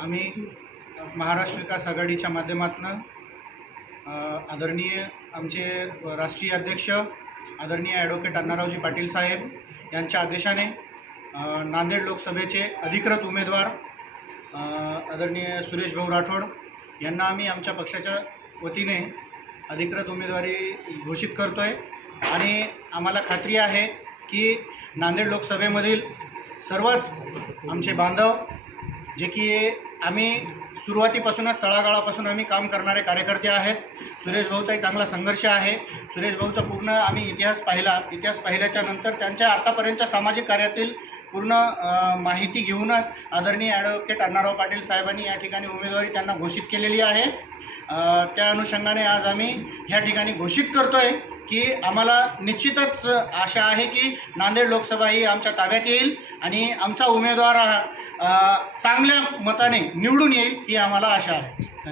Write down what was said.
आम्ही महाराष्ट्र विकास आघाडीच्या माध्यमातून आदरणीय आमचे राष्ट्रीय अध्यक्ष आदरणीय ॲडव्होकेट अण्णारावजी पाटील साहेब यांच्या आदेशाने नांदेड लोकसभेचे अधिकृत उमेदवार आदरणीय सुरेश भाऊ राठोड यांना आम्ही आमच्या पक्षाच्या वतीने अधिकृत उमेदवारी घोषित करतो आहे आणि आम्हाला खात्री आहे की नांदेड लोकसभेमधील सर्वच आमचे बांधव जे की आम्ही सुरुवातीपासूनच तळागाळापासून आम्ही काम करणारे कार्यकर्ते आहेत. सुरेश भाऊचाही चांगला संघर्ष आहे. सुरेश भाऊचा पूर्ण आम्ही इतिहास पाहिला. इतिहास पाहिल्याच्या नंतर त्यांच्या आतापर्यंतच्या सामाजिक कार्यातील पूर्ण माहिती घेऊनच आदरणीय ॲडव्होकेट अण्णाराव पाटील साहेबांनी या ठिकाणी उमेदवारी त्यांना घोषित केलेली आहे. त्या अनुषंगाने आज आम्ही ह्या ठिकाणी घोषित करतो आहे की आम्हाला निश्चितच आशा आहे की नांदेड लोकसभा ही आमच्या ताब्यात येईल आणि आमचा उमेदवार हा, चांगल्या मताने निवडून येईल ही आम्हाला आशा आहे.